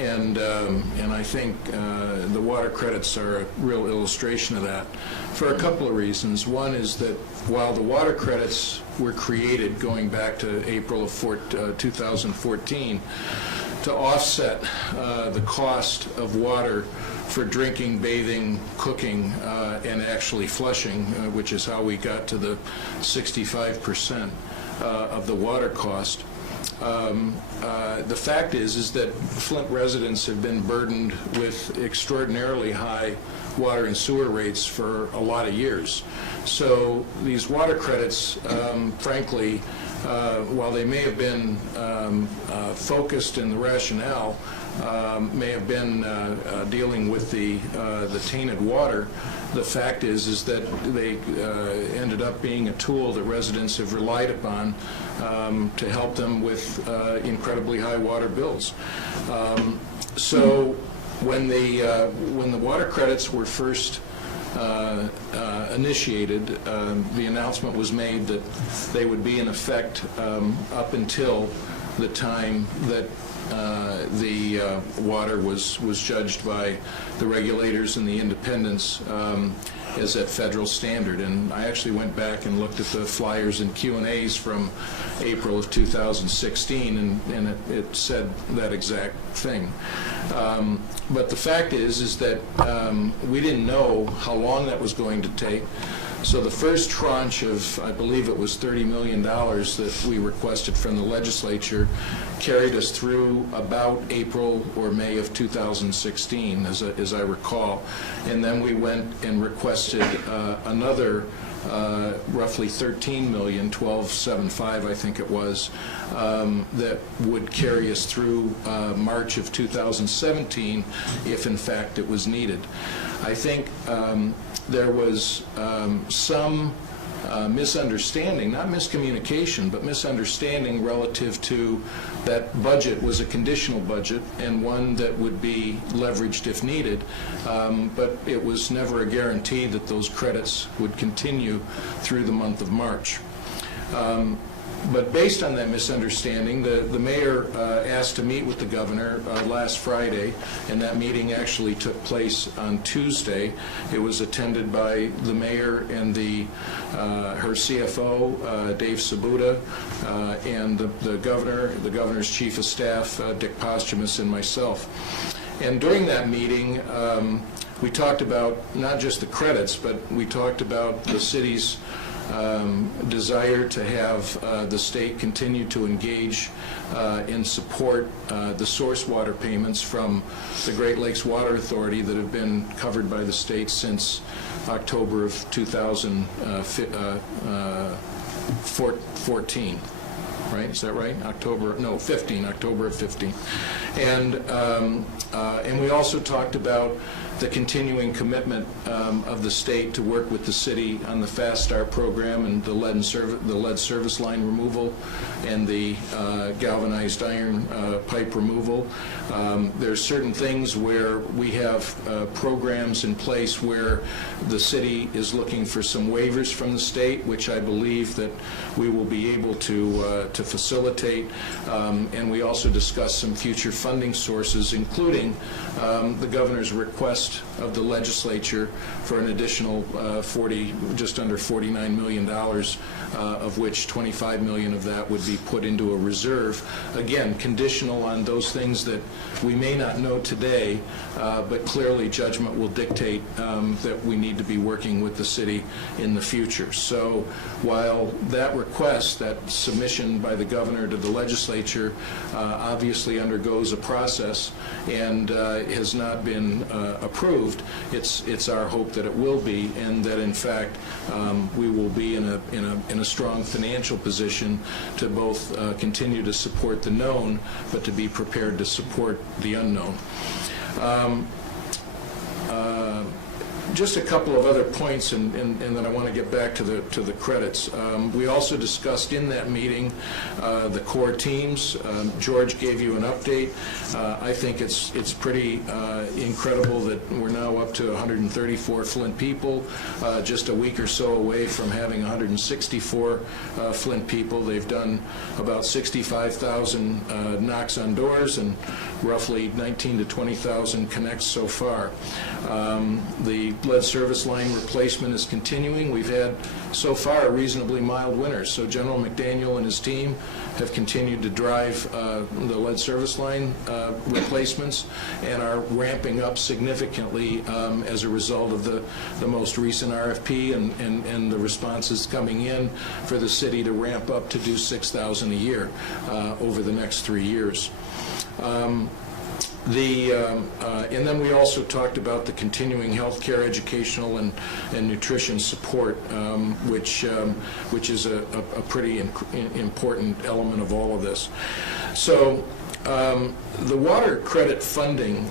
And I think the water credits are a real illustration of that for a couple of reasons. One is that while the water credits were created going back to April of 2014 to offset the cost of water for drinking, bathing, cooking, and actually flushing, which is how we got to the 65% of the water cost. The fact is that Flint residents have been burdened with extraordinarily high water and sewer rates for a lot of years. So these water credits, frankly, while they may have been focused in the rationale, may have been dealing with the tainted water, the fact is that they ended up being a tool that residents have relied upon to help them with incredibly high water bills. So when the water credits were first initiated, the announcement was made that they would be in effect up until the time that the water was judged by the regulators and the independents as at federal standard. And I actually went back and looked at the flyers and Q&As from April of 2016, and it said that exact thing. But the fact is that we didn't know how long that was going to take. So the first tranche of, I believe it was $30 million that we requested from the legislature carried us through about April or May of 2016, as I recall. And then we went and requested another roughly $13 million, $12.75 I think it was, that would carry us through March of 2017 if in fact it was needed. I think there was some misunderstanding, not miscommunication, but misunderstanding relative to that budget was a conditional budget and one that would be leveraged if needed, but it was never a guarantee that those credits would continue through the month of March. But based on that misunderstanding, the mayor asked to meet with the governor last Friday, and that meeting actually took place on Tuesday. It was attended by the mayor and her CFO, Dave Sabuda, and the governor's chief of staff, Dick Posthumus, and myself. And during that meeting, we talked about not just the credits, but we talked about the city's desire to have the state continue to engage and support the source water payments from the Great Lakes Water Authority that have been covered by the state since October of 2014. Right? Is that right? October of 15. And we also talked about the continuing commitment of the state to work with the city on the Fast Start program and the lead service line removal and the galvanized iron pipe removal. There's certain things where we have programs in place where the city is looking for some waivers from the state, which I believe that we will be able to facilitate. And we also discussed some future funding sources, including the governor's request of the legislature for an additional just under $49 million, of which $25 million of that would be put into a reserve. Again, conditional on those things that we may not know today, but clearly judgment will dictate that we need to be working with the city in the future. So while that request, that submission by the governor to the legislature obviously undergoes a process and has not been approved, it's our hope that it will be, and that in fact we will be in a strong financial position to both continue to support the known, but to be prepared to support the unknown. Just a couple of other points, and then I want to get back to the credits. We also discussed in that meeting the core teams. George gave you an update. I think it's pretty incredible that we're now up to 134 Flint people, just a week or so away from having 164 Flint people. They've done about 65,000 knocks on doors and roughly 19 to 20,000 connects so far. The lead service line replacement is continuing. We've had so far a reasonably mild winter, so General McDaniel and his team have continued to drive the lead service line replacements and are ramping up significantly as a result of the most recent RFP and the responses coming in for the city to ramp up to do 6,000 a year over the next 3 years. And then we also talked about the continuing health care, educational, and nutrition support, which is a pretty important element of all of this. So the water credit funding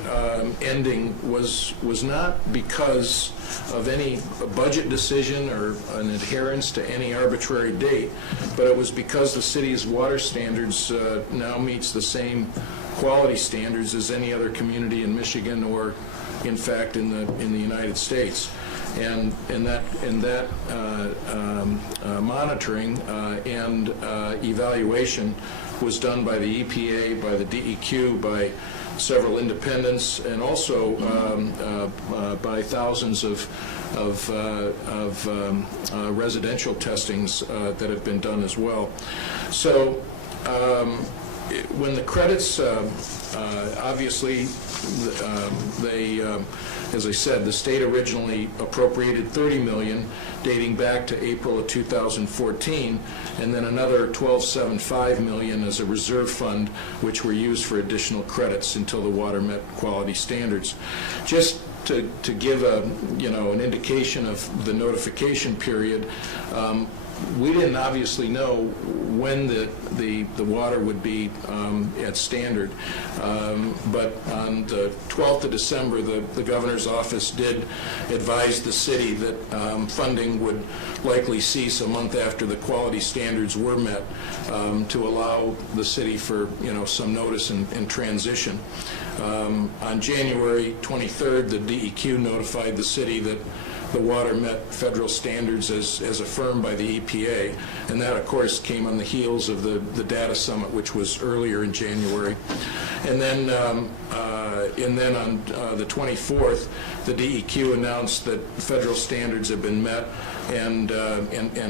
ending was not because of any budget decision or an adherence to any arbitrary date, but it was because the city's water standards now meets the same quality standards as any other community in Michigan or, in fact, in the United States. And that monitoring and evaluation was done by the EPA, by the DEQ, by several independents, and also by thousands of residential testings that have been done as well. So when the credits, obviously, they, as I said, the state originally appropriated $30 million dating back to April of 2014, and then another $12.75 million as a reserve fund, which were used for additional credits until the water met quality standards. Just to give an indication of the notification period, we didn't obviously know when the water would be at standard, but on the 12th of December, the governor's office did advise the city that funding would likely cease a month after the quality standards were met, to allow the city for some notice and transition. On January 23rd, the DEQ notified the city that the water met federal standards as affirmed by the EPA, and that, of course, came on the heels of the data summit, which was earlier in January. And then on the 24th, the DEQ announced that federal standards had been met, and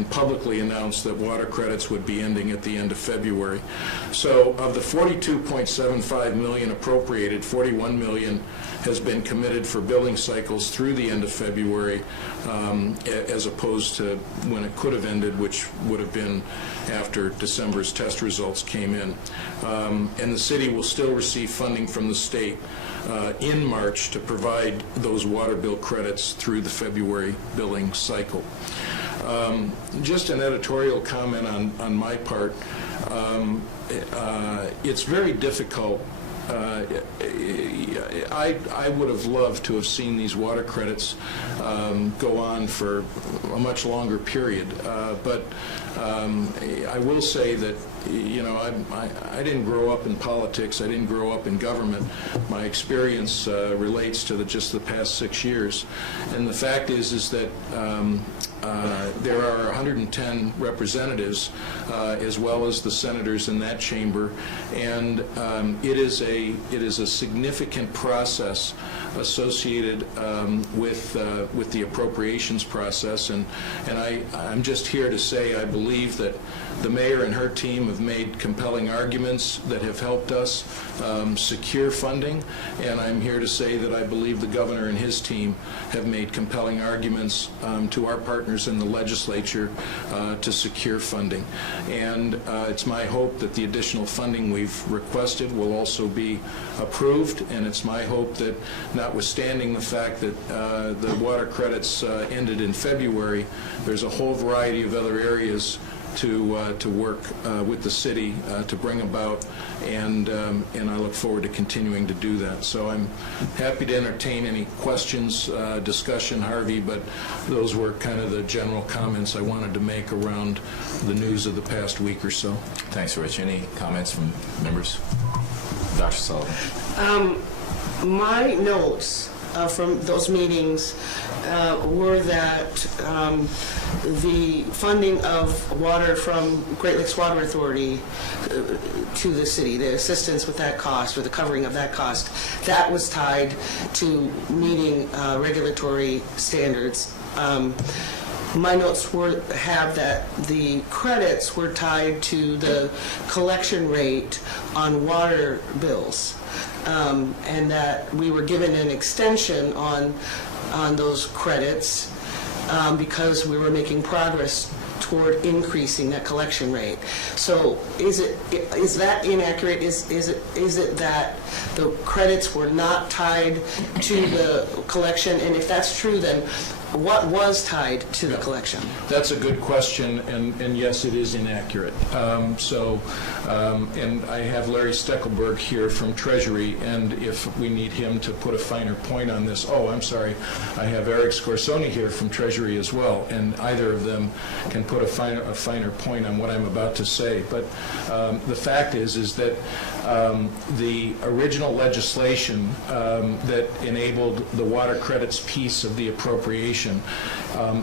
publicly announced that water credits would be ending at the end of February. So of the $42.75 million appropriated, $41 million has been committed for billing cycles through the end of February, as opposed to when it could have ended, which would have been after December's test results came in. And the city will still receive funding from the state in March to provide those water bill credits through the February billing cycle. Just an editorial comment on my part. It's very difficult. I would have loved to have seen these water credits go on for a much longer period, but I will say that I didn't grow up in politics. I didn't grow up in government. My experience relates to just the past 6 years, and the fact is that there are 110 representatives, as well as the senators in that chamber, and it is a significant process associated with the appropriations process, and I'm just here to say I believe that the mayor and her team have made compelling arguments that have helped us secure funding, and I'm here to say that I believe the governor and his team have made compelling arguments to our partners in the legislature to secure funding. And it's my hope that the additional funding we've requested will also be approved, and it's my hope that, notwithstanding the fact that the water credits ended in February, there's a whole variety of other areas to work with the city to bring about, and I look forward to continuing to do that. So I'm happy to entertain any questions, discussion, Harvey, but those were kind of the general comments I wanted to make around the news of the past week or so. Thanks, Rich. Any comments from members? Dr. Sullivan. My notes from those meetings were that the funding of water from Great Lakes Water Authority to the city, the assistance with that cost or the covering of that cost, that was tied to meeting regulatory standards. My notes have that the credits were tied to the collection rate on water bills, and that we were given an extension on those credits because we were making progress toward increasing that collection rate. So is that inaccurate? Is it that the credits were not tied to the collection? And if that's true, then what was tied to the collection? That's a good question, and yes, it is inaccurate. And I have Larry Steckelberg here from Treasury, and if we need him to put a finer point on this, I'm sorry, I have Eric Scorsoni here from Treasury as well, and either of them can put a finer point on what I'm about to say. But the fact is that the original legislation that enabled the water credits piece of the appropriation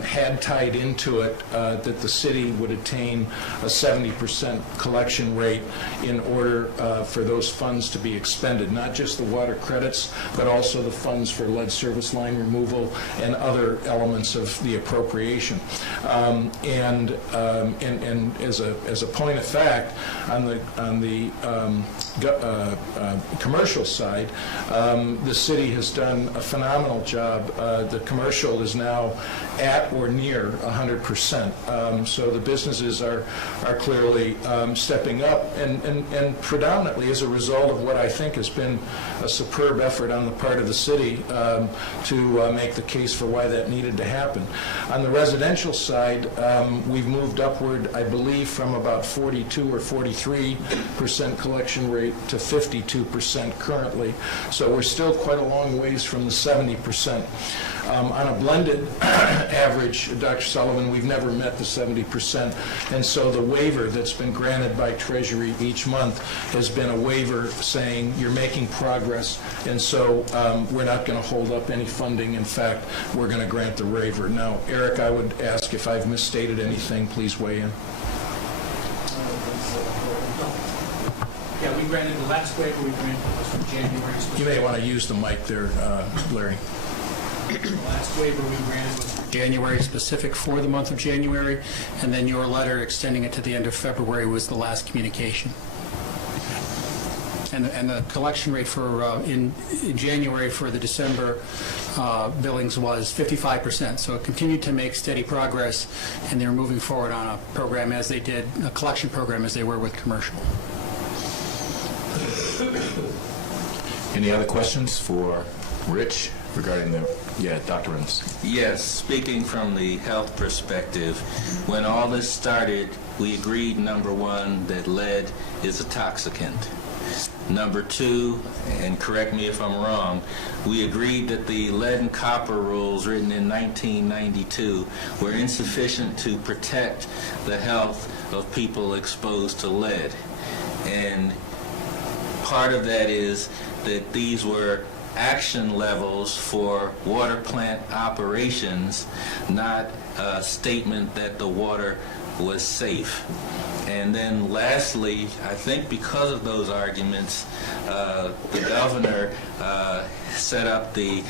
had tied into it that the city would attain a 70% collection rate in order for those funds to be expended, not just the water credits, but also the funds for lead service line removal and other elements of the appropriation. And as a point of fact, on the commercial side, the city has done a phenomenal job. The commercial is now at or near 100%. So the businesses are clearly stepping up, and predominantly as a result of what I think has been a superb effort on the part of the city to make the case for why that needed to happen. On the residential side, we've moved upward, I believe, from about 42 or 43% collection rate to 52% currently. So we're still quite a long ways from the 70%. On a blended average, Dr. Sullivan, we've never met the 70%, and so the waiver that's been granted by Treasury each month has been a waiver saying you're making progress, and so we're not going to hold up any funding. In fact, we're going to grant the waiver. Now, Eric, I would ask if I've misstated anything, please weigh in. Yeah, we granted the last waiver we granted was from January. You may want to use the mic there, Larry. The last waiver we granted was for January, specific for the month of January, and then your letter extending it to the end of February was the last communication. And the collection rate for in January for the December billings was 55%. So it continued to make steady progress, and they're moving forward on a program as they did, a collection program as they were with commercial. Any other questions for Rich regarding Dr. Reynolds? Yes, speaking from the health perspective, when all this started, we agreed, number one, that lead is a toxicant. Number two, and correct me if I'm wrong, we agreed that the lead and copper rules written in 1992 were insufficient to protect the health of people exposed to lead. And part of that is that these were action levels for water plant operations, not a statement that the water was safe. And then lastly, I think because of those arguments, the governor set up the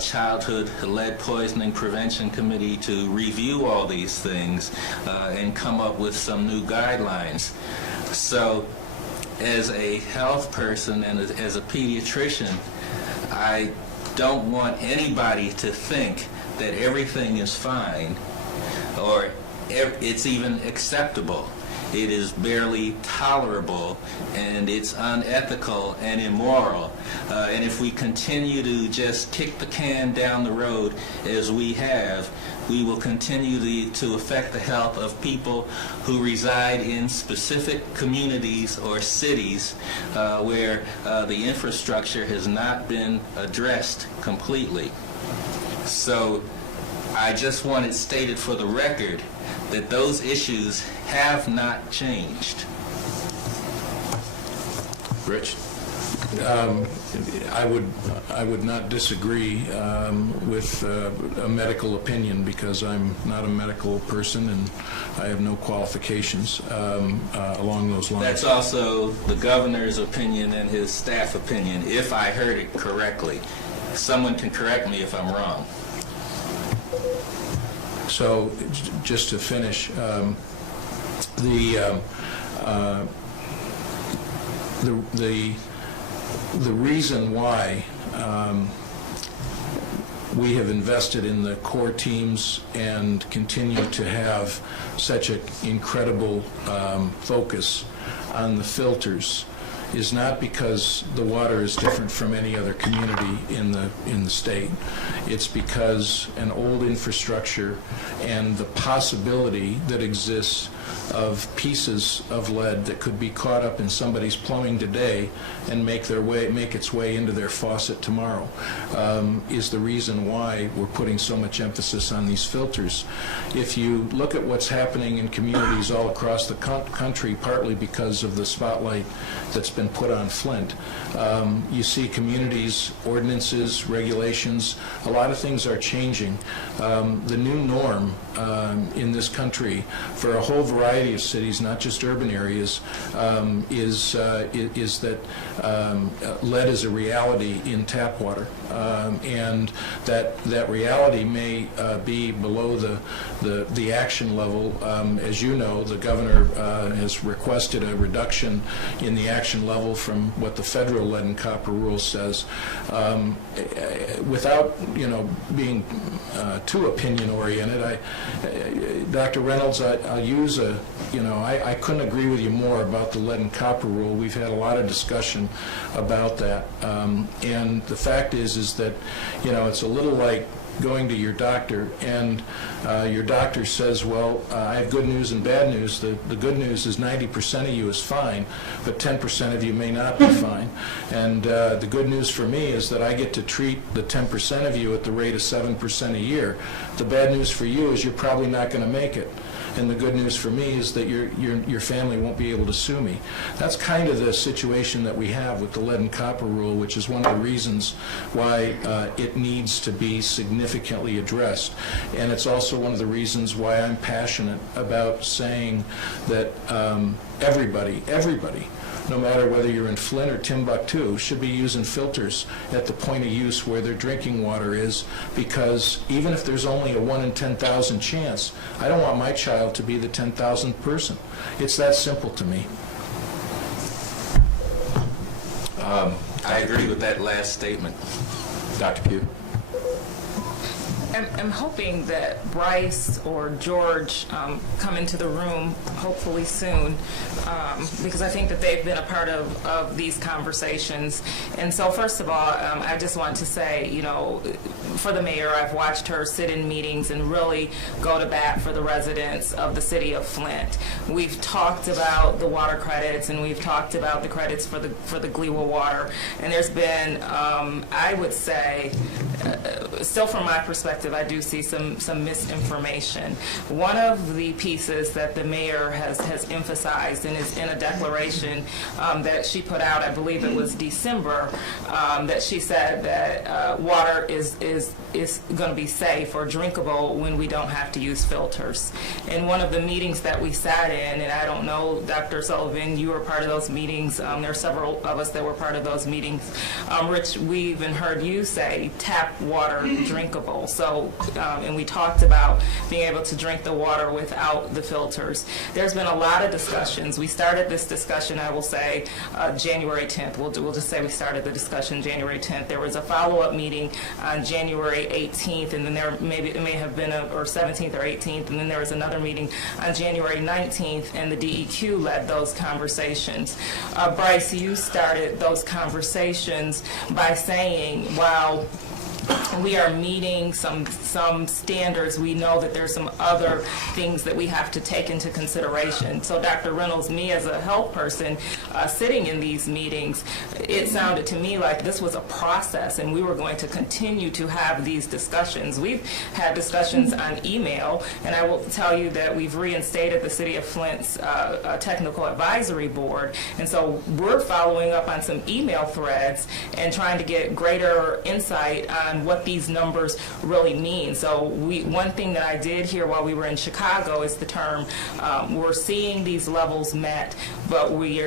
Childhood Lead Poisoning Prevention Committee to review all these things and come up with some new guidelines. So as a health person and as a pediatrician, I don't want anybody to think that everything is fine or it's even acceptable. it is barely tolerable, and it's unethical and immoral. And if we continue to just kick the can down the road as we have, we will continue to affect the health of people who reside in specific communities or cities where the infrastructure has not been addressed completely. So I just want it stated for the record that those issues have not changed. Rich? I would not disagree with a medical opinion, because I'm not a medical person and I have no qualifications along those lines. That's also the governor's opinion and his staff opinion, if I heard it correctly. Someone can correct me if I'm wrong. So, just to finish, the reason why we have invested in the core teams and continue to have such an incredible focus on the filters is not because the water is different from any other community in the state. It's because an old infrastructure and the possibility that exists of pieces of lead that could be caught up in somebody's plumbing today and make its way into their faucet tomorrow is the reason why we're putting so much emphasis on these filters. If you look at what's happening in communities all across the country, partly because of the spotlight that's been put on Flint, you see communities, ordinances, regulations, a lot of things are changing. The new norm in this country for a whole variety of cities, not just urban areas, is that lead is a reality in tap water, and that reality may be below the action level. As you know, the governor has requested a reduction in the action level from what the federal lead and copper rule says. Without being too opinion oriented, Dr. Reynolds, I'll use I couldn't agree with you more about the lead and copper rule. We've had a lot of discussion about that, and the fact is that it's a little like going to your doctor, and your doctor says, well, I have good news and bad news. The good news is 90% of you is fine, but 10% of you may not be fine. And the good news for me is that I get to treat the 10% of you at the rate of 7% a year. The bad news for you is you're probably not going to make it. And the good news for me is that your family won't be able to sue me. That's kind of the situation that we have with the lead and copper rule, which is one of the reasons why it needs to be significantly addressed. And it's also one of the reasons why I'm passionate about saying that everybody, no matter whether you're in Flint or Timbuktu, should be using filters at the point of use where their drinking water is, because even if there's only a 1 in 10,000 chance, I don't want my child to be the 10,000th person. It's that simple to me. I agree with that last statement. Dr. Pugh? I'm hoping that Bryce or George come into the room hopefully soon, because I think that they've been a part of these conversations. And so first of all, I just want to say, for the mayor, I've watched her sit in meetings and really go to bat for the residents of the city of Flint. We've talked about the water credits, and we've talked about the credits for the Gliwa water. And there's been, I would say, still from my perspective, I do see some misinformation. One of the pieces that the mayor has emphasized and is in a declaration that she put out, I believe it was December, that she said that water is going to be safe or drinkable when we don't have to use filters. In one of the meetings that we sat in, and I don't know, Dr. Sullivan, you were part of those meetings. There are several of us that were part of those meetings. Rich, we even heard you say tap water drinkable. So note, and we talked about being able to drink the water without the filters. There's been a lot of discussions. We started this discussion, I will say, January 10th. We'll just say we started the discussion January 10th. There was a follow-up meeting on January 18th, and then it may have been or 17th or 18th, and then there was another meeting on January 19th, and the DEQ led those conversations. Bryce, you started those conversations by saying, wow, we are meeting some standards. We know that there's some other things that we have to take into consideration. So Dr. Reynolds, me as a health person sitting in these meetings, it sounded to me like this was a process and we were going to continue to have these discussions. We've had discussions on email, and I will tell you that we've reinstated the City of Flint's Technical Advisory Board, and so we're following up on some email threads and trying to get greater insight on what these numbers really mean. So one thing that I did hear while we were in Chicago is the term, we're seeing these levels met, but we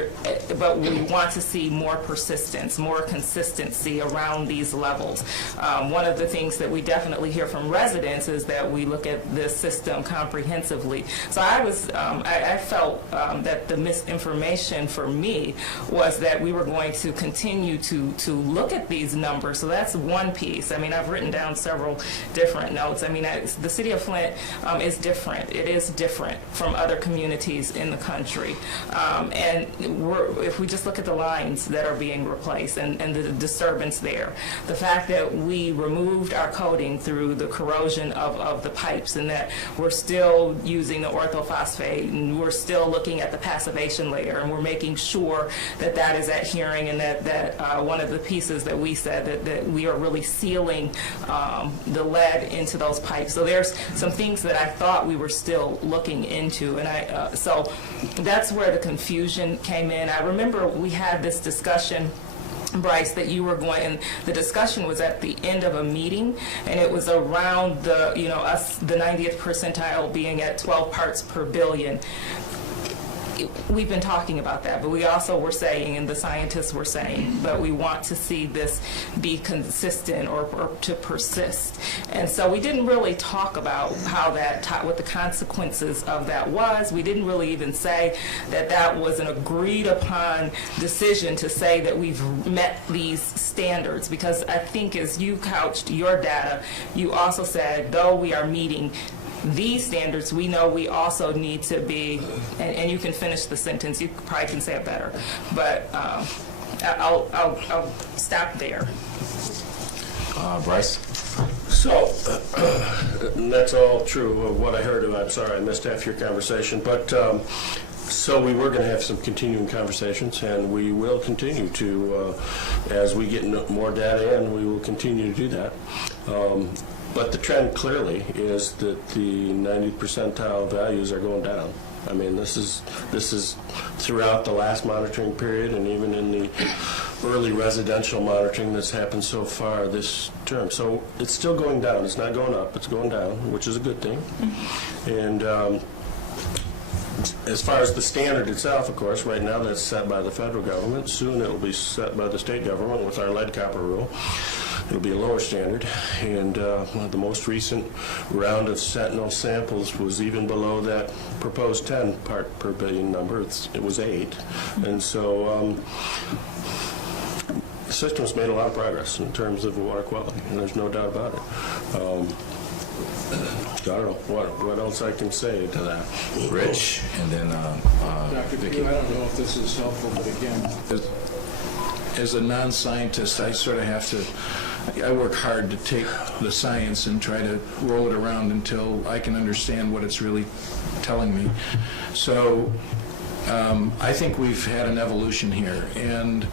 want to see more persistence, more consistency around these levels. One of the things that we definitely hear from residents is that we look at this system comprehensively. So I felt that the misinformation for me was that we were going to continue to look at these numbers. So that's one piece. I mean, I've written down several different notes. I mean, the City of Flint is different. It is different from other communities in the country. And if we just look at the lines that are being replaced and the disturbance there, the fact that we removed our coating through the corrosion of the pipes, and that we're still using the orthophosphate, and we're still looking at the passivation layer, and we're making sure that that is adhering, and that one of the pieces that we said that we are really sealing the lead into those pipes. So there's some things that I thought we were still looking into, and so that's where the confusion came in. I remember we had this discussion, Bryce, that you were going, and the discussion was at the end of a meeting, and it was around the 90th percentile being at 12 parts per billion. We've been talking about that, but we also were saying, and the scientists were saying, that we want to see this be consistent or to persist. And so we didn't really talk about how what the consequences of that was. We didn't really even say that that was an agreed upon decision to say that we've met these standards, because I think as you couched your data, you also said, though we are meeting these standards, we know we also need to be, and you can finish the sentence, you probably can say it better, but I'll stop there. Bryce? So, that's all true of what I heard. I'm sorry I missed half your conversation, but so we were going to have some continuing conversations, and we will continue to, as we get more data in, we will continue to do that. But the trend clearly is that the 90th percentile values are going down. I mean, this is throughout the last monitoring period, and even in the early residential monitoring that's happened so far this term. So it's still going down. It's not going up. It's going down, which is a good thing. And as far as the standard itself, of course, right now that's set by the federal government. Soon it will be set by the state government with our lead copper rule. It'll be a lower standard, and the most recent round of Sentinel samples was even below that proposed 10 part per billion number. It was 8, and so the system's made a lot of progress in terms of water quality, and there's no doubt about it. I don't know what else I can say to that. Rich, and then Dr. Vicki. I don't know if this is helpful, but again, as a non-scientist, I sort of have to, I work hard to take the science and try to roll it around until I can understand what it's really telling me. So I think we've had an evolution here, and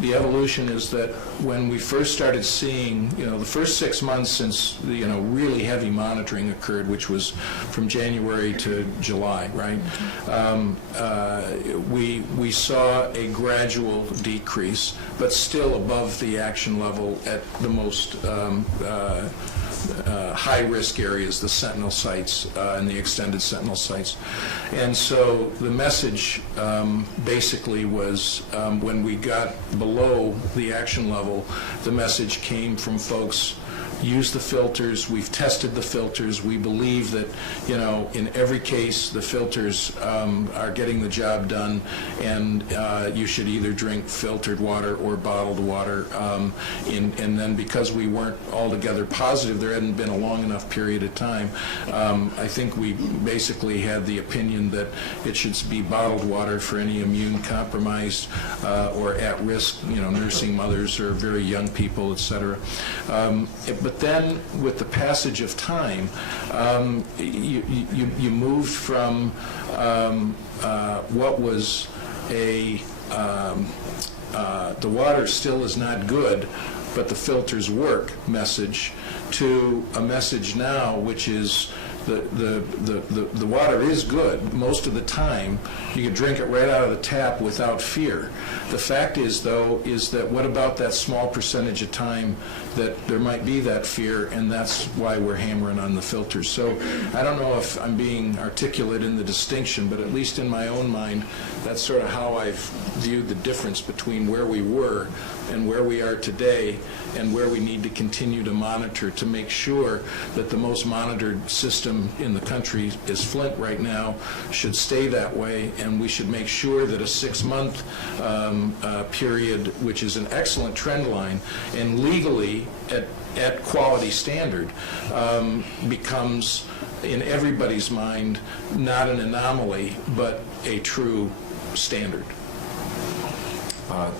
the evolution is that when we first started seeing, the first 6 months since the, really heavy monitoring occurred, which was from January to July, right? We saw a gradual decrease, but still above the action level at the most high-risk areas, the Sentinel sites and the extended Sentinel sites. And so the message basically was when we got below the action level, the message came from folks use the filters. We've tested the filters. We believe that, in every case, the filters are getting the job done, and you should either drink filtered water or bottled water. And then because we weren't altogether positive, there hadn't been a long enough period of time, I think we basically had the opinion that it should be bottled water for any immune-compromised or at-risk, nursing mothers or very young people, et cetera. But then, with the passage of time, you moved from what was the water still is not good, but the filters work message, to a message now which is the water is good most of the time. You can drink it right out of the tap without fear. The fact is, though, is that what about that small percentage of time that there might be that fear, and that's why we're hammering on the filters. So I don't know if I'm being articulate in the distinction, but at least in my own mind, that's sort of how I've viewed the difference between where we were and where we are today, and where we need to continue to monitor to make sure that the most monitored system in the country is Flint right now, should stay that way, and we should make sure that a 6-month period, which is an excellent trend line, and legally at quality standard, becomes, in everybody's mind, not an anomaly, but a true standard.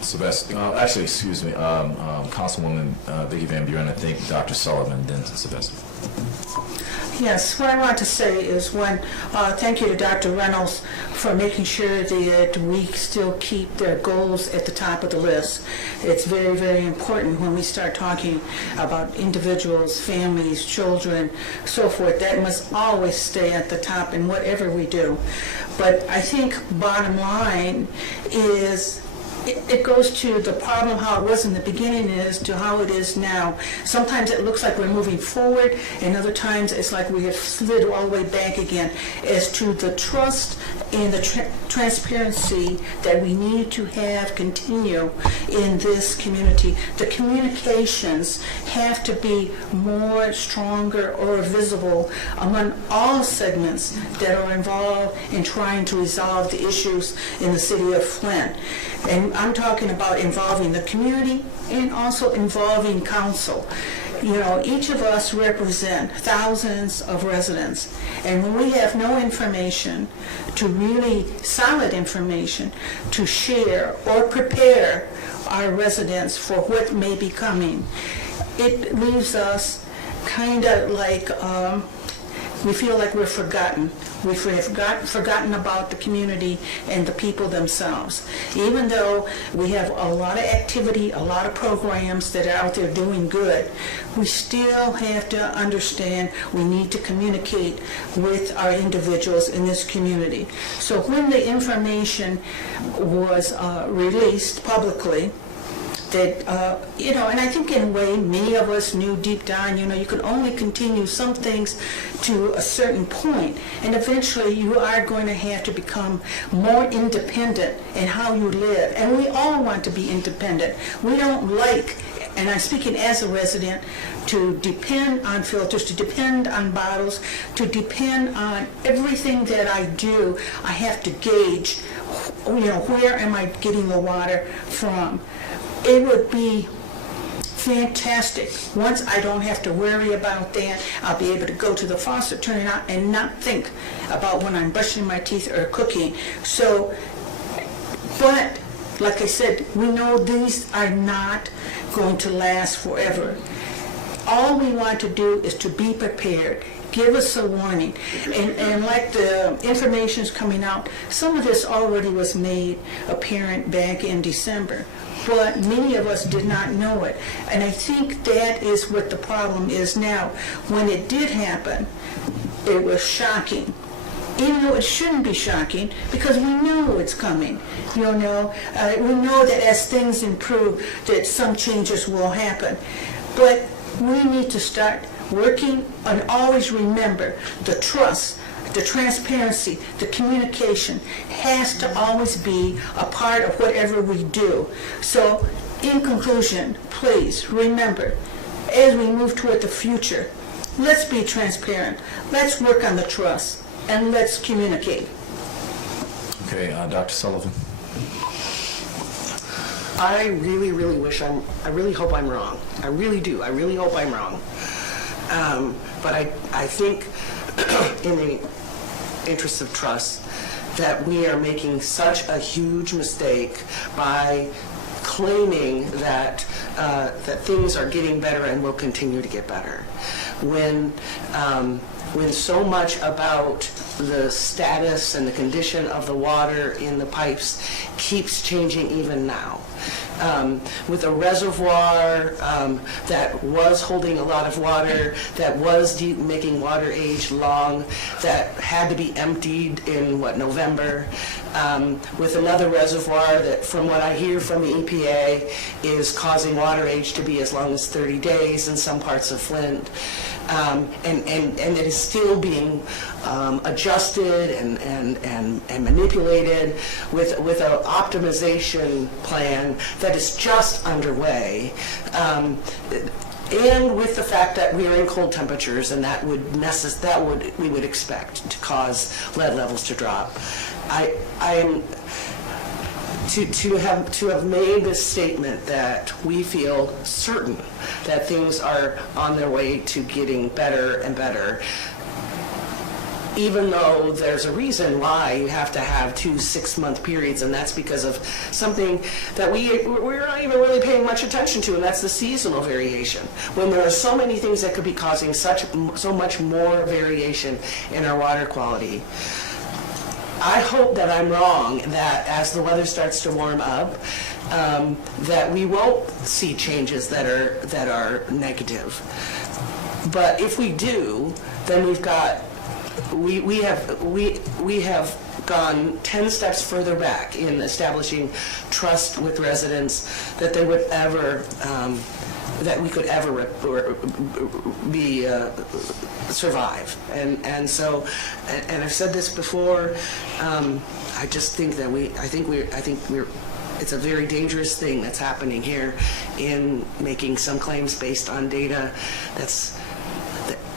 Sebastian, actually, excuse me, Councilwoman Vicki Van Buren, I think Dr. Sullivan, then Sebastian. Yes, what I want to say is thank you to Dr. Reynolds for making sure that we still keep their goals at the top of the list. It's very, very important when we start talking about individuals, families, children, so forth. That must always stay at the top in whatever we do. But I think bottom line is it goes to the problem how it was in the beginning is to how it is now. Sometimes it looks like we're moving forward, and other times it's like we have slid all the way back again as to the trust and the transparency that we need to have continue in this community. The communications have to be more stronger or visible among all segments that are involved in trying to resolve the issues in the city of Flint. And I'm talking about involving the community and also involving council. Each of us represent thousands of residents, and when we have no information, to really solid information to share or prepare our residents for what may be coming, it leaves us kind of like we feel like we're forgotten. We've forgotten about the community and the people themselves. Even though we have a lot of activity, a lot of programs that are out there doing good, we still have to understand we need to communicate with our individuals in this community. So when the information was released publicly, that, and I think in a way many of us knew deep down, you can only continue some things to a certain point, and eventually you are going to have to become more independent in how you live. And we all want to be independent. We don't like, and I'm speaking as a resident, to depend on filters, to depend on bottles, to depend on everything that I do. I have to gauge, where am I getting the water from? It would be fantastic. Once I don't have to worry about that, I'll be able to go to the faucet, turn it on, and not think about when I'm brushing my teeth or cooking. So, but like I said, we know these are not going to last forever. All we want to do is to be prepared. Give us a warning. And like the information's coming out, some of this already was made apparent back in December, but many of us did not know it. And I think that is what the problem is now. When it did happen, it was shocking. Even though it shouldn't be shocking, because we know it's coming. We know that as things improve, that some changes will happen. But we need to start working and always remember the trust, the transparency, the communication has to always be a part of whatever we do. So, in conclusion, please remember, as we move toward the future, let's be transparent. Let's work on the trust, and let's communicate. Okay, Dr. Sullivan. I really, really I really hope I'm wrong. I really do. I really hope I'm wrong. But I think in the interest of trust that we are making such a huge mistake by claiming that things are getting better and will continue to get better. When so much about the status and the condition of the water in the pipes keeps changing even now. With a reservoir that was holding a lot of water, that was making water age long, that had to be emptied in, November, with another reservoir that, from what I hear from the EPA, is causing water age to be as long as 30 days in some parts of Flint. And it is still being adjusted and manipulated with an optimization plan that is just underway. And with the fact that we are in cold temperatures, and that would we would expect to cause lead levels to drop. I am to have made this statement that we feel certain that things are on their way to getting better and better, even though there's a reason why you have to have 2 6-month periods, and that's because of something that we're not even really paying much attention to, and that's the seasonal variation. When there are so many things that could be causing so much more variation in our water quality. I hope that I'm wrong, that as the weather starts to warm up, that we won't see changes that are negative. But if we do, then we have gone 10 steps further back in establishing trust with residents that they would ever that we could ever survive. And so, and I've said this before, I just think that it's a very dangerous thing that's happening here in making some claims based on data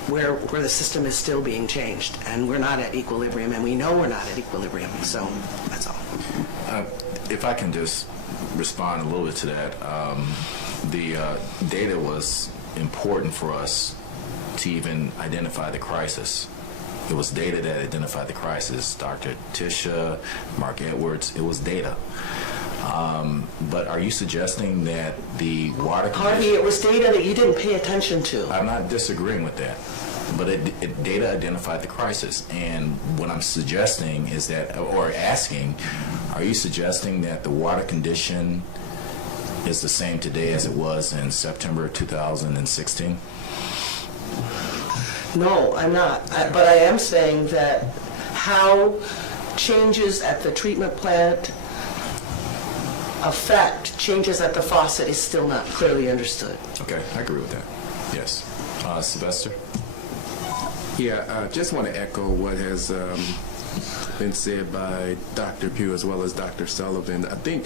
where the system is still being changed, and we're not at equilibrium, and we know we're not at equilibrium. So that's all. If I can just respond a little bit to that, the data was important for us to even identify the crisis. It was data that identified the crisis. Dr. Tisha, Mark Edwards, it was data. But are you suggesting that the water condition... Harvey, it was data that you didn't pay attention to. I'm not disagreeing with that. But data identified the crisis. And what I'm suggesting is that, or asking, are you suggesting that the water condition is the same today as it was in September 2016? No, I'm not. But I am saying that how changes at the treatment plant affect changes at the faucet is still not clearly understood. Okay, I agree with that. Yes. Sylvester? Yeah, I just want to echo what has been said by Dr. Pugh as well as Dr. Sullivan. I think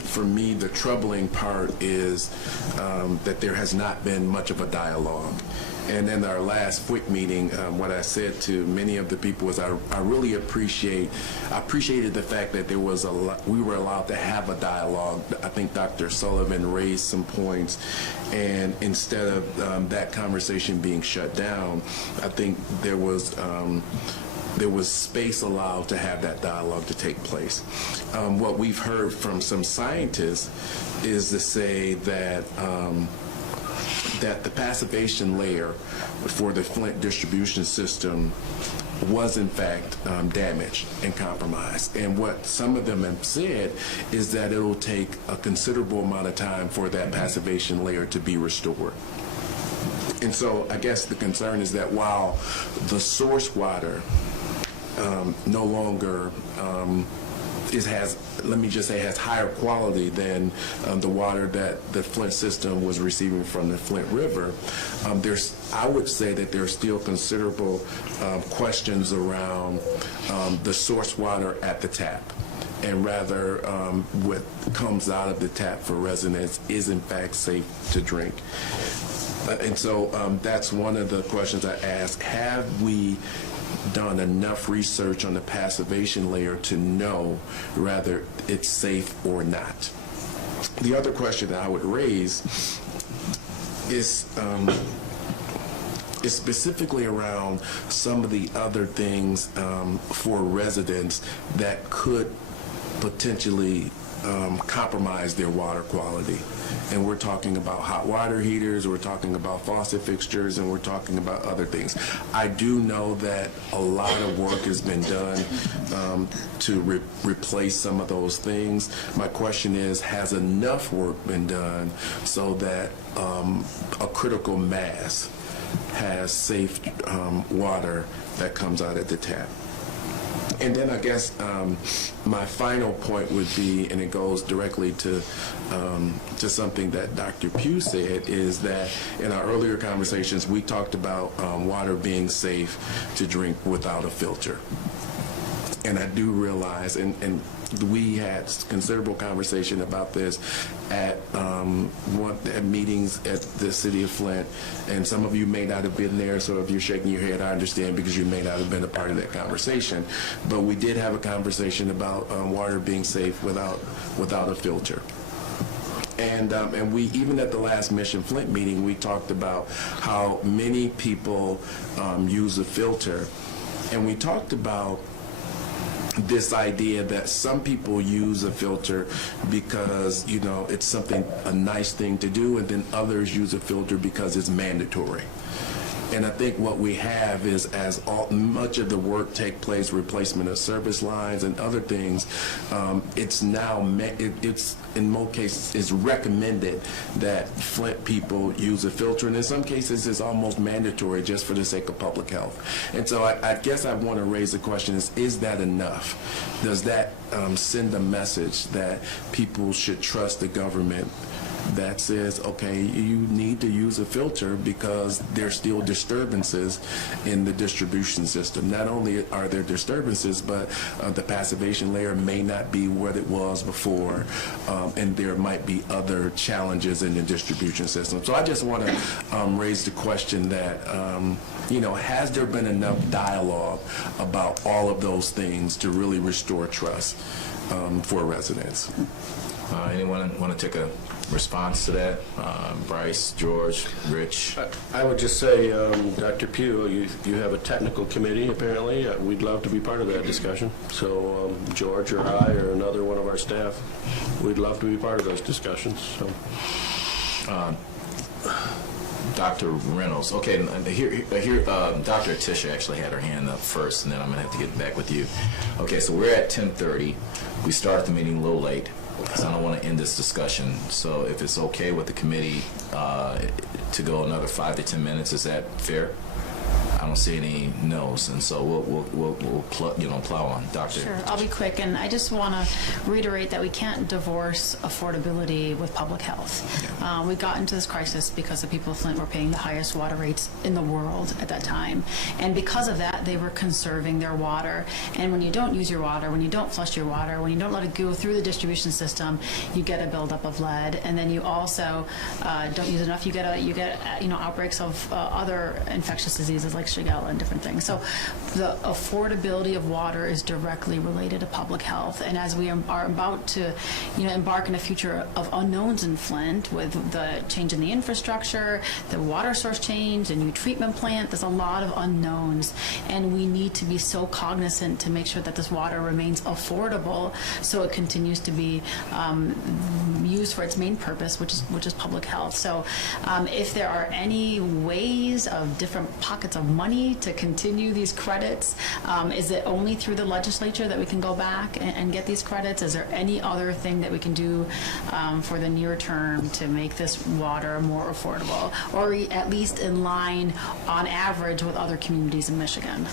for me the troubling part is that there has not been much of a dialogue. And in our last FWICC meeting, what I said to many of the people was I really appreciated the fact that we were allowed to have a dialogue. I think Dr. Sullivan raised some points, and instead of that conversation being shut down, I think there was space allowed to have that dialogue to take place. What we've heard from some scientists is to say that the passivation layer for the Flint distribution system was in fact damaged and compromised. And what some of them have said is that it will take a considerable amount of time for that passivation layer to be restored. And so I guess the concern is that while the source water no longer has higher quality than the water that the Flint system was receiving from the Flint River, I would say that there are still considerable questions around the source water at the tap. and rather what comes out of the tap for residents is in fact safe to drink. And so that's one of the questions I ask. Have we done enough research on the passivation layer to know whether it's safe or not? The other question that I would raise is specifically around some of the other things for residents that could potentially compromise their water quality. And we're talking about hot water heaters, we're talking about faucet fixtures, and we're talking about other things. I do know that a lot of work has been done to replace some of those things. My question is, has enough work been done so that a critical mass has safe water that comes out at the tap? And then I guess my final point would be, and it goes directly to something that Dr. Pugh said, is that in our earlier conversations we talked about water being safe to drink without a filter. And I do realize, and we had considerable conversation about this at meetings at the city of Flint, and some of you may not have been there, so if you're shaking your head, I understand, because you may not have been a part of that conversation. But we did have a conversation about water being safe without a filter. And we, even at the last Mission Flint meeting, we talked about how many people use a filter, and we talked about this idea that some people use a filter because, you know, it's something, a nice thing to do, and then others use a filter because it's mandatory. And I think what we have is, as much of the work take place, replacement of service lines and other things, it's now, it's in most cases, it's recommended that Flint people use a filter, and in some cases it's almost mandatory just for the sake of public health. And so I guess I want to raise the question is that enough? Does that send a message that people should trust the government that says, okay, you need to use a filter because there's still disturbances in the distribution system. Not only are there disturbances, but the passivation layer may not be what it was before, and there might be other challenges in the distribution system. So I just want to raise the question that, you know, has there been enough dialogue about all of those things to really restore trust for residents? Anyone want to take a response to that? Bryce, George, Rich? I would just say, Dr. Pugh, you have a technical committee, apparently. We'd love to be part of that discussion. So George or I or another one of our staff, we'd love to be part of those discussions. So. Dr. Reynolds. Okay, here Dr. Tisha actually had her hand up first, and then I'm going to have to get back with you. Okay, so we're at 10:30. We started the meeting a little late, because I don't want to end this discussion. So if it's okay with the committee to go another 5 to 10 minutes, is that fair? I don't see any no's, and so we'll plow on. Doctor. Sure, I'll be quick, and I just want to reiterate that we can't divorce affordability with public health. We got into this crisis because the people of Flint were paying the highest water rates in the world at that time, and because of that, they were conserving their water. And when you don't use your water, when you don't flush your water, when you don't let it go through the distribution system, you get a buildup of lead, and then you also don't use enough. You get outbreaks of other infectious diseases like Shigella and different things. So the affordability of water is directly related to public health. And as we are about to, embark in a future of unknowns in Flint with the change in the infrastructure, the water source change, the new treatment plant, there's a lot of unknowns. And we need to be so cognizant to make sure that this water remains affordable so it continues to be used for its main purpose, which is public health. So if there are any ways of different pockets of money to continue these credits, is it only through the legislature that we can go back and get these credits? Is there any other thing that we can do for the near term to make this water more affordable, or at least in line on average with other communities in Michigan?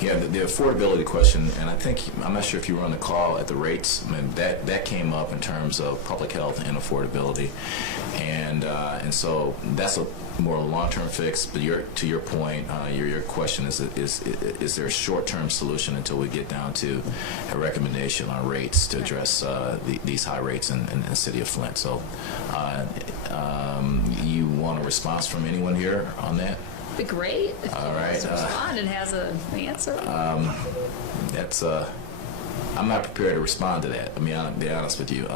Yeah, the affordability question, and I'm not sure if you were on the call at the rates, that came up in terms of public health and affordability. And and so that's a more long-term fix. But to your point, your question is there a short-term solution until we get down to a recommendation on rates to address these high rates in the city of Flint? So, you want a response from anyone here on that? Be great if All he wants to right, respond and has an answer. That's I'm not prepared to respond to that. I mean, I'll be honest with you.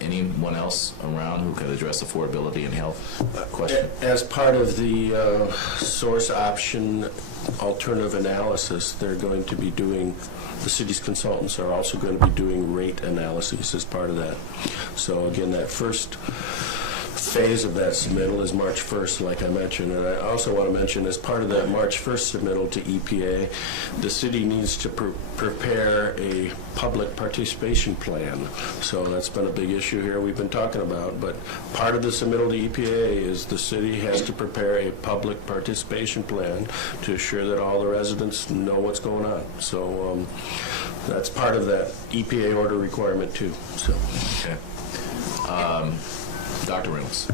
Anyone else around who could address affordability and health question? As part of the source option alternative analysis, they're going to be doing, the city's consultants are also going to be doing rate analyses as part of that. So again, that first phase of that submittal is March 1st, like I mentioned. And I also want to mention, as part of that March 1st submittal to EPA, the city needs to prepare a public participation plan. So that's been a big issue here we've been talking about. But part of the submittal to EPA is the city has to prepare a public participation plan to assure that all the residents know what's going on. So that's part of that EPA order requirement too. So. Okay. Dr. Reynolds.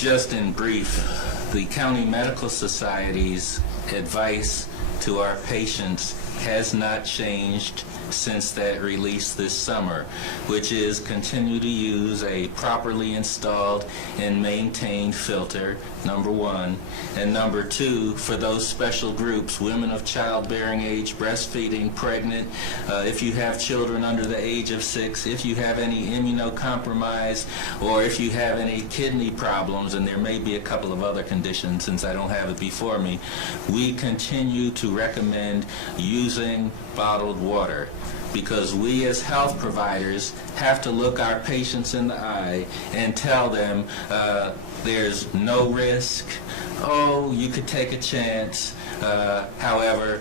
Just in brief, the County Medical Society's advice to our patients has not changed since that release this summer, which is continue to use a properly installed and maintained filter, number one, and number two, for those special groups, women of childbearing age, breastfeeding, pregnant, if you have children under the age of 6, if you have any immunocompromised, or if you have any kidney problems, and there may be a couple of other conditions since I don't have it before me, we continue to recommend using bottled water, because we as health providers have to look our patients in the eye and tell them there's no risk, oh, you could take a chance. However,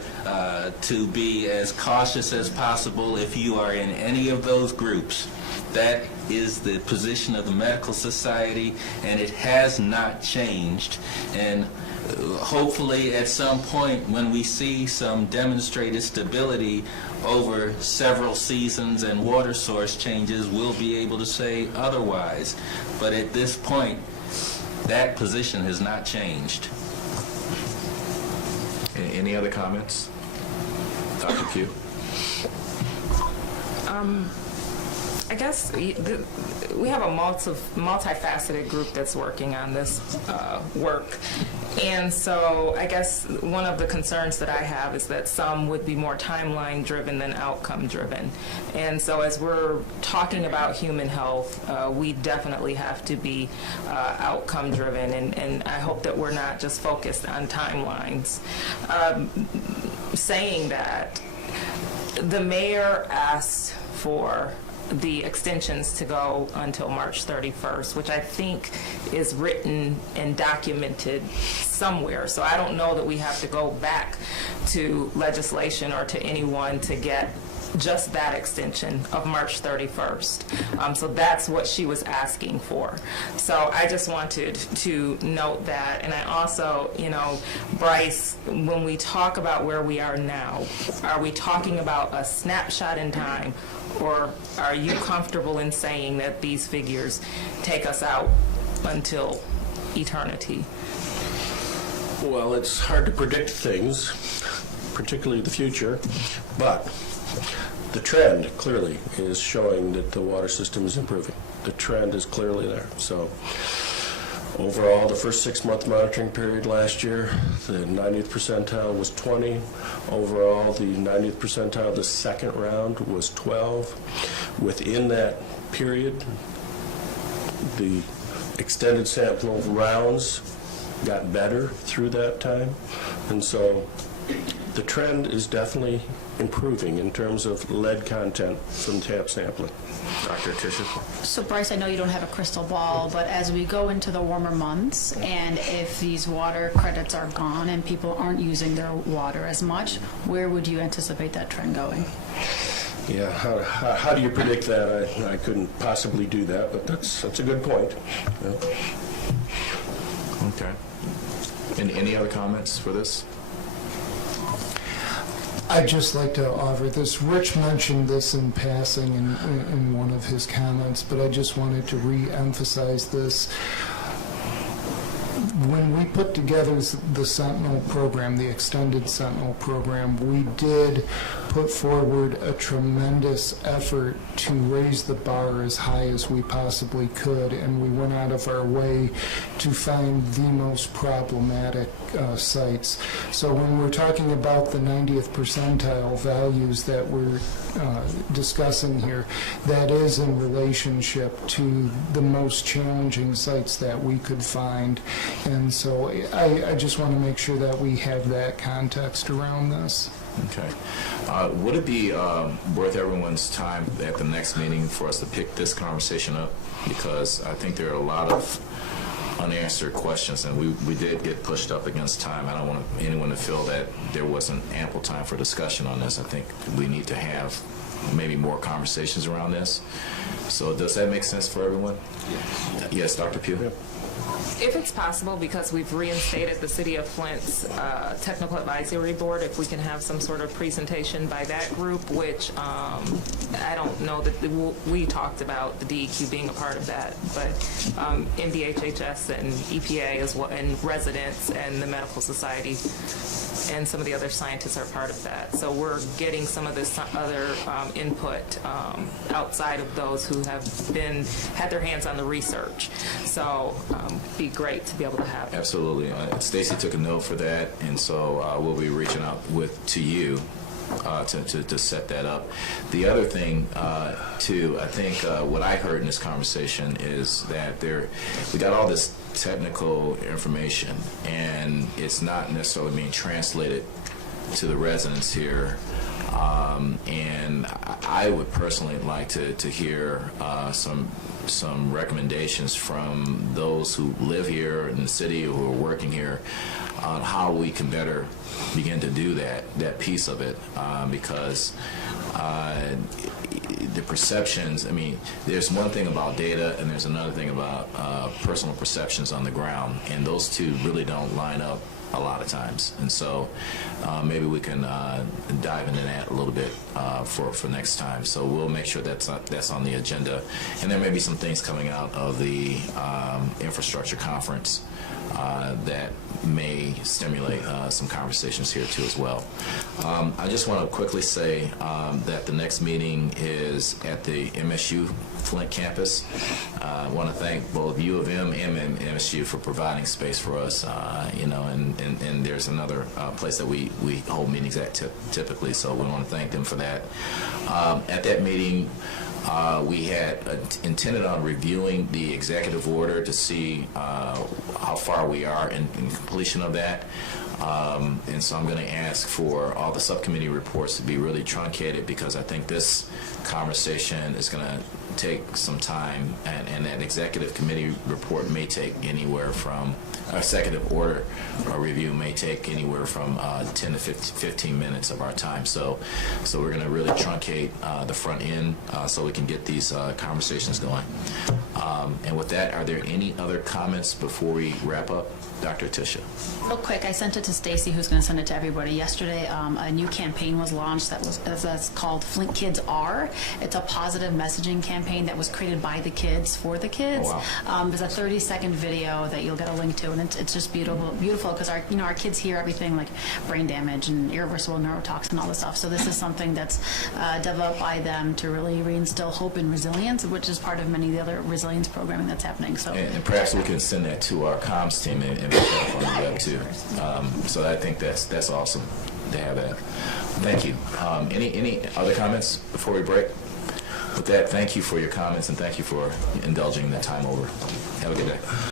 to be as cautious as possible if you are in any of those groups. That is the position of the Medical Society, and it has not changed. And hopefully at some point when we see some demonstrated stability over several seasons and water source changes, we'll be able to say otherwise. But at this point, that position has not changed. Any other comments? Dr. Q? I guess we have a multifaceted group that's working on this work. And so I guess one of the concerns that I have is that some would be more timeline driven than outcome driven. And so as we're talking about human health, we definitely have to be outcome driven. And I hope that we're not just focused on timelines. Saying that, the mayor asked for the extensions to go until March 31st, which I think is written and documented somewhere. So I don't know that we have to go back to legislation or to anyone to get just that extension of March 31st. So that's what she was asking for. So I just wanted to note that. And I also, Bryce, when we talk about where we are now, are we talking about a snapshot in time, or are you comfortable in saying that these figures take us out until eternity? Well, it's hard to predict things, particularly the future, but the trend clearly is showing that the water system is improving. The trend is clearly there. So overall, the first 6-month monitoring period last year, the 90th percentile was 20. Overall, the 90th percentile, the second round, was 12. Within that period, the extended sample rounds got better through that time. And so the trend is definitely improving in terms of lead content from tap sampling. Dr. Tisha? So Bryce, I know you don't have a crystal ball, but as we go into the warmer months, and if these water credits are gone and people aren't using their water as much, where would you anticipate that trend going? Yeah, how do you predict that? I couldn't possibly do that, but that's a good point. Yeah. Okay. Any other comments for this? I'd just like to offer this. Rich mentioned this in passing in one of his comments, but I just wanted to re-emphasize this. when we put together the Sentinel program, the extended Sentinel program, we did put forward a tremendous effort to raise the bar as high as we possibly could, and we went out of our way to find the most problematic sites. So when we're talking about the 90th percentile values that we're discussing here, that is in relationship to the most challenging sites that we could find. And so I just want to make sure that we have that context around this. Okay. Would it be worth everyone's time at the next meeting for us to pick this conversation up? Because I think there are a lot of unanswered questions, and we did get pushed up against time. I don't want anyone to feel that there wasn't ample time for discussion on this. I think we need to have maybe more conversations around this. So does that make sense for everyone? Yes, Dr. Pugh? If it's possible, because we've reinstated the City of Flint's Technical Advisory Board, if we can have some sort of presentation by that group, which I don't know that we talked about the DEQ being a part of that, but NVHHS and EPA as well, and residents and the Medical Society and some of the other scientists are part of that. So we're getting some of this other input outside of those who have had their hands on the research. So be great to be able to have. Absolutely. Stacy took a note for that, and so we'll be reaching out to you to set that up. The other thing, too, I think what I heard in this conversation is that we got all this technical information, and it's not necessarily being translated to the residents here. And I would personally like to hear some recommendations from those who live here in the city or who are working here on how we can better begin to do that piece of it, because the perceptions, I mean, there's one thing about data and there's another thing about personal perceptions on the ground, and those two really don't line up a lot of times. And so maybe we can dive into that a little bit for next time. So we'll make sure that's on the agenda. And there may be some things coming out of the infrastructure conference that may stimulate some conversations here too as well. I just want to quickly say that the next meeting is at the MSU Flint campus. I want to thank both U of M and MSU for providing space for us, and there's another place that we hold meetings at typically, so we want to thank them for that. At that meeting, we had intended on reviewing the executive order to see how far we are in completion of that. And so I'm going to ask for all the subcommittee reports to be really truncated, because I think this conversation is going to take some time, and that executive committee report may take anywhere from, executive order review may take anywhere from 10 to 15 minutes of our time. So we're going to really truncate the front end so we can get these conversations going. And with that, are there any other comments before we wrap up? Dr. Tisha. Real quick, I sent it to Stacy, who's going to send it to everybody. Yesterday, a new campaign was launched that's called Flint Kids Are. It's a positive messaging campaign that was created by the kids for the kids. Oh, wow. There's a 30-second video that you'll get a link to, and it's just beautiful because our kids hear everything like brain damage and irreversible neurotoxin and all this stuff. So this is something that's developed by them to really reinstill hope and resilience, which is part of many of the other resilience programming that's happening. So and perhaps we can send that to our comms team and put that on the web too. So I think that's awesome to have that. Thank you. Any other comments before we break? With that, thank you for your comments, and thank you for indulging that time over. Have a good day.